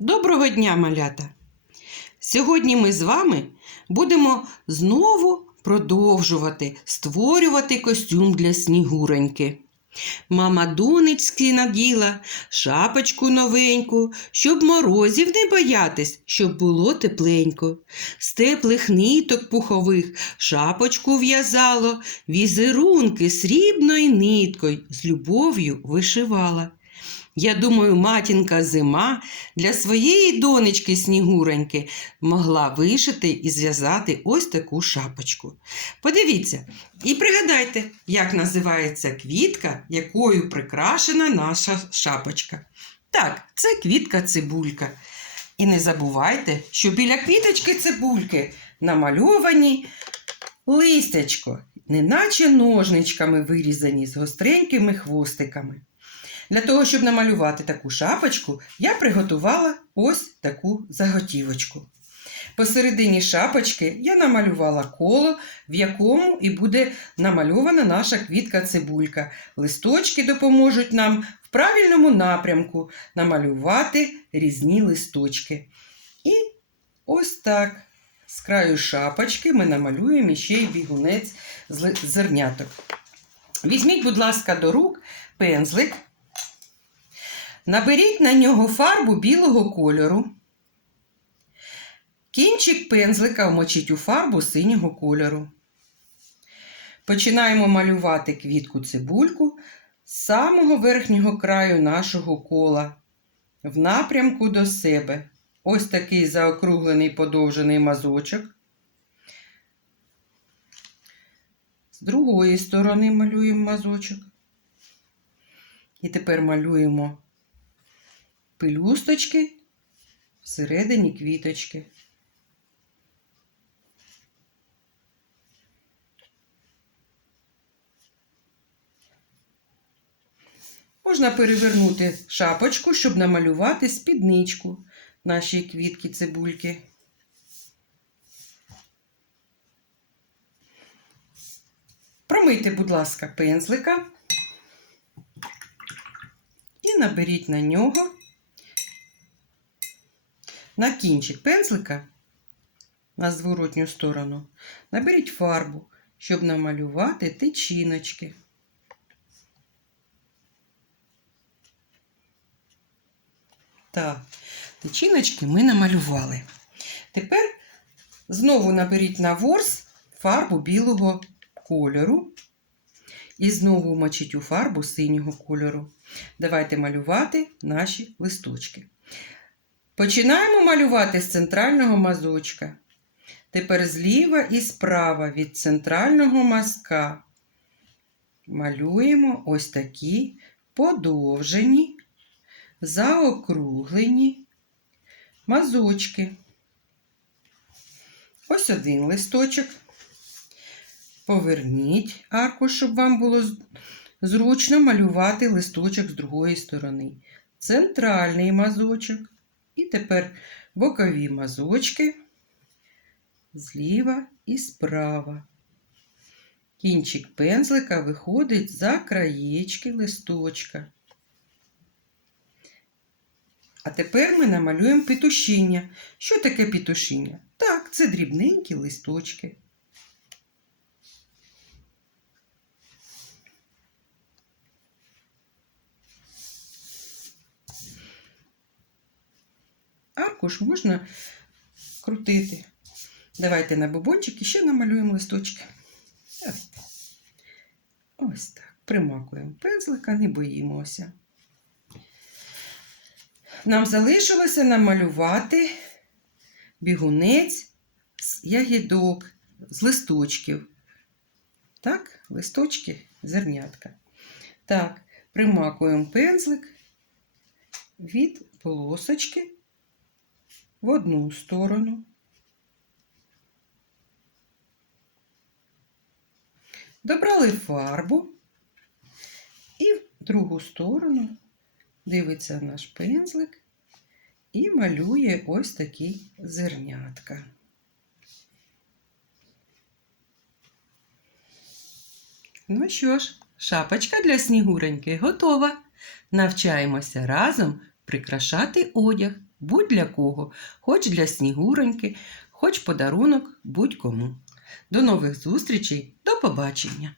Доброго дня, малята! Сьогодні ми з вами будемо знову продовжувати створювати костюм для снігуреньки. Мама донечці наділа шапочку новеньку, щоб морозів не боятись, щоб було тепленько. З теплих ниток пухових шапочку в'язало, візерунки срібною ниткою з любов'ю вишивала. Я думаю, матінка зима для своєї донечки Снігуреньки могла вишити і зв'язати ось таку шапочку. Подивіться і пригадайте, як називається квітка, якою прикрашена наша шапочка. Так, це квітка цибулька. І не забувайте, що біля квіточки цибульки намальовані листячко, неначе ножничками вирізані з гостренькими хвостиками. Для того, щоб намалювати таку шапочку, я приготувала ось таку заготівочку. Посередині шапочки я намалювала коло, в якому і буде намальована наша квітка цибулька. Листочки допоможуть нам в правильному напрямку намалювати різні листочки. І ось так. З краю шапочки ми намалюємо ще й бігунець з зерняток. Візьміть, будь ласка, до рук пензлик. Наберіть на нього фарбу білого кольору. Кінчик пензлика вмочіть у фарбу синього кольору. Починаємо малювати квітку цибульку з самого верхнього краю нашого кола в напрямку до себе. Ось такий заокруглений подовжений мазочок. З другої сторони малюємо мазочок. І тепер малюємо пелюсточки всередині квіточки. Можна перевернути шапочку, щоб намалювати спідничку нашої квітки цибульки. Промийте, будь ласка, пензлика і наберіть на нього на кінчик пензлика на зворотню сторону наберіть фарбу, щоб намалювати тичіночки. Так, тичіночки ми намалювали. Тепер знову наберіть на ворс фарбу білого кольору і знову вмочіть у фарбу синього кольору. Давайте малювати наші листочки. Починаємо малювати з центрального мазочка. Тепер зліва і справа від центрального мазка малюємо ось такі подовжені, заокруглені мазочки. Ось один листочок. Поверніть аркуш, щоб вам було зручно малювати листочок з другої сторони. Центральний мазочок. І тепер бокові мазочки зліва і справа. Кінчик пензлика виходить за краєчки листочка. А тепер ми намалюємо петушіння. Що таке петушіння? Так, це дрібненькі листочки. Аркуш можна крутити. Давайте на бубончики ще намалюємо листочки. Давайте. Ось так. Примакуємо пензлика, не боїмося. Нам залишилося намалювати бігунець з ягідок, з листочків. Так, листочки, зернятка. Так, примакуємо пензлик від полосочки в одну сторону. Добрали фарбу і в другу сторону дивиться наш пензлик і малює ось такі зернятка. Ну що ж, шапочка для снігуреньки готова. Навчаємося разом прикрашати одяг будь для кого, хоч для снігуроньки, хоч подарунок будь-кому. До нових зустрічей, до побачення!